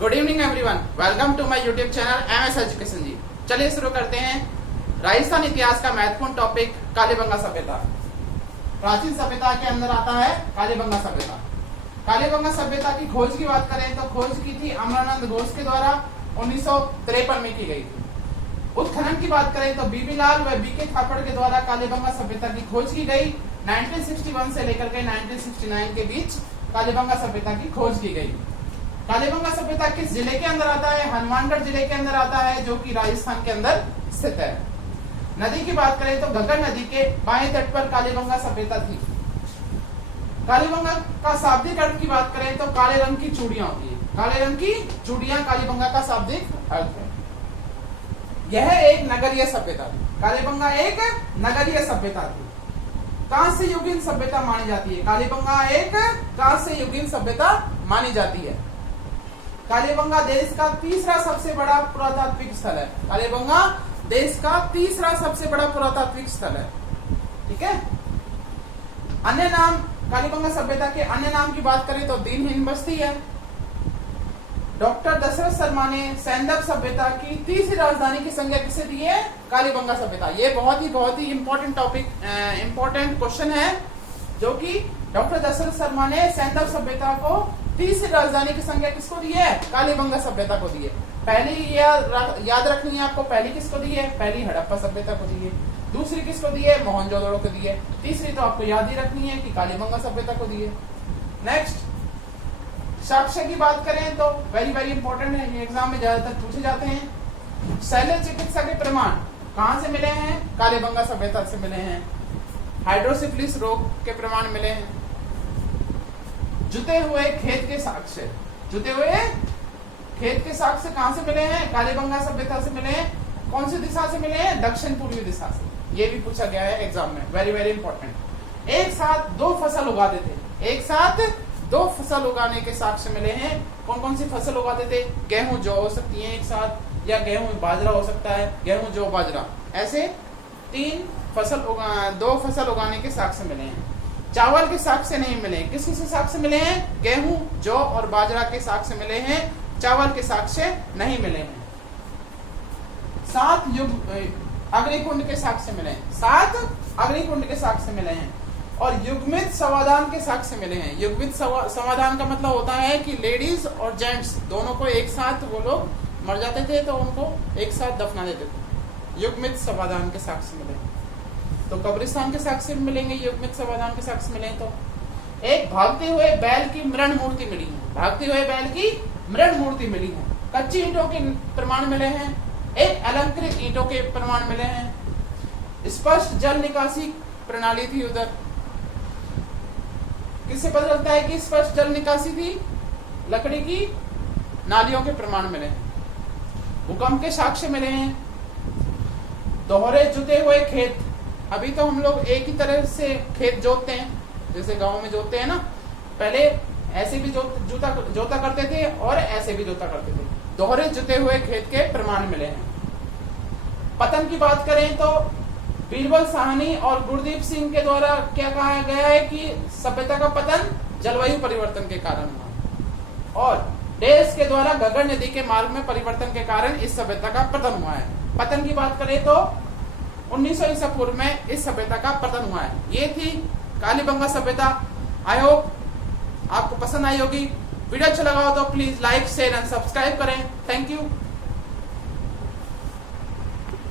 Good evening everyone, welcome to my YouTube channel MS education ji. चलिए शुरू करते हैं। राजस्थान इतिहास का महत्वपूर्ण टॉपिक कालीबंगा सभ्यता। प्राचीन सभ्यता के अंदर आता है कालीबंगा सभ्यता। कालीबंगा सभ्यता की खोज की बात करें तो खोज की थी अमरानंद घोष के द्वारा 1953 में की गई थी। उत्खनन की बात करें तो बीबी लाल व बीके थापड़ के द्वारा कालीबंगा सभ्यता की खोज की गई। 1961 से लेकर के 1969 के बीच कालीबंगा सभ्यता की खोज की गई। कालीबंगा सभ्यता किस जिले के अंदर आता है? हनुमानगढ़ जिले के अंदर आता है, जो कि राजस्थान के अंदर स्थित है। नदी की बात करें तो घग्गर नदी के बाएं तट पर कालीबंगा सभ्यता थी। कालीबंगा का शाब्दिक अर्थ की बात करें तो काले रंग की चूड़ियां होती है। काले रंग की चूड़ियां कालीबंगा का शाब्दिक अर्थ है। यह एक नगरीय सभ्यता थी। कालीबंगा एक नगरीय सभ्यता थी। कांस्य युगीन सभ्यता मानी जाती है। कालीबंगा एक कांस्य युगीन सभ्यता मानी जाती है। कालीबंगा देश का तीसरा सबसे बड़ा पुरातात्विक स्थल है। कालीबंगा देश का तीसरा सबसे बड़ा पुरातात्विक स्थल है। ठीक है। अन्य नाम कालीबंगा सभ्यता के अन्य नाम की बात करें तो दीनहीन बस्ती है। डॉक्टर दशरथ शर्मा ने सैंदव सभ्यता की तीसरी राजधानी की संज्ञा किसे दी है? कालीबंगा सभ्यता। ये बहुत ही इंपॉर्टेंट टॉपिक, इंपॉर्टेंट क्वेश्चन है, जो कि डॉक्टर दशरथ शर्मा ने सैंदव सभ्यता को तीसरी राजधानी की संज्ञा किसको दी है? कालीबंगा सभ्यता को दी है। पहली याद रखनी है आपको, पहली किसको दी है? पहली हड़प्पा सभ्यता को दी है। दूसरी किसको दी है? मोहनजोदड़ो को दी है। तीसरी तो आपको याद ही रखनी है कि कालीबंगा सभ्यता को दी है। नेक्स्ट, साक्ष्य की बात करें तो वेरी इंपॉर्टेंट है, ये एग्जाम में ज्यादातर पूछे जाते हैं। शल्य चिकित्सा के प्रमाण कहां से मिले हैं? कालीबंगा सभ्यता से मिले हैं। हाइड्रोसिफिलिस रोग के प्रमाण मिले हैं। जुते हुए खेत के साक्ष्य, जुते हुए खेत के साक्ष्य कहां से मिले हैं? कालीबंगा सभ्यता से मिले हैं। कौन सी दिशा से मिले हैं? दक्षिण पूर्वी दिशा से। ये भी पूछा गया है एग्जाम में, वेरी इंपॉर्टेंट। एक साथ दो फसल उगाते थे। एक साथ दो फसल उगाने के साक्ष्य मिले हैं। कौन कौन सी फसल उगाते थे? गेहूं जौ हो सकती है एक साथ, या गेहूं बाजरा हो सकता है, गेहूं जौ बाजरा, ऐसे दो फसल उगाने के साक्ष्य मिले हैं। चावल के साक्ष्य नहीं मिले। किस किस साक्ष्य मिले हैं? गेहूं, जौ और बाजरा के साक्ष्य मिले हैं। चावल के साक्ष्य नहीं मिले हैं। 7 अग्निकुंड के साक्ष्य मिले हैं। 7 अग्निकुंड के साक्ष्य मिले हैं। और युग्मित समाधान के साक्ष्य मिले हैं। युग्मित समाधान का मतलब होता है कि लेडीज और जेंट्स दोनों को एक साथ, वो लोग मर जाते थे तो उनको एक साथ दफना देते थे। युग्मित समाधान के साक्ष्य मिले। तो कब्रिस्तान के साक्ष्य मिलेंगे, युग्मित समाधान के साक्ष्य मिले। तो एक भागते हुए बैल की मृण मूर्ति मिली है। भागते हुए बैल की मृण मूर्ति मिली है। कच्ची ईंटों के प्रमाण मिले हैं। एक अलंकृत ईंटों के प्रमाण मिले हैं। स्पष्ट जल निकासी प्रणाली थी उधर। किससे पता चलता है कि स्पष्ट जल निकासी थी? लकड़ी की नालियों के प्रमाण मिले हैं। भूकंप के साक्ष्य मिले हैं। दोहरे जुते हुए खेत। अभी तो हम लोग एक ही तरह से खेत जोतते हैं, जैसे गांव में जोतते हैं ना। पहले ऐसे भी जोता करते थे और ऐसे भी जोता करते थे। दोहरे जुते हुए खेत के प्रमाण मिले हैं। पतन की बात करें तो बीरबल साहनी और गुरदीप सिंह के द्वारा क्या कहा गया है कि सभ्यता का पतन जलवायु परिवर्तन के कारण हुआ, और देश के द्वारा घग्गर नदी के मार्ग में परिवर्तन के कारण इस सभ्यता का पतन हुआ है। पतन की बात करें तो 1900 ईसा पूर्व में इस सभ्यता का पतन हुआ है। ये थी कालीबंगा सभ्यता। आई होप आपको पसंद आई होगी। वीडियो अच्छा लगा हो तो please like, share and subscribe करें। Thank you.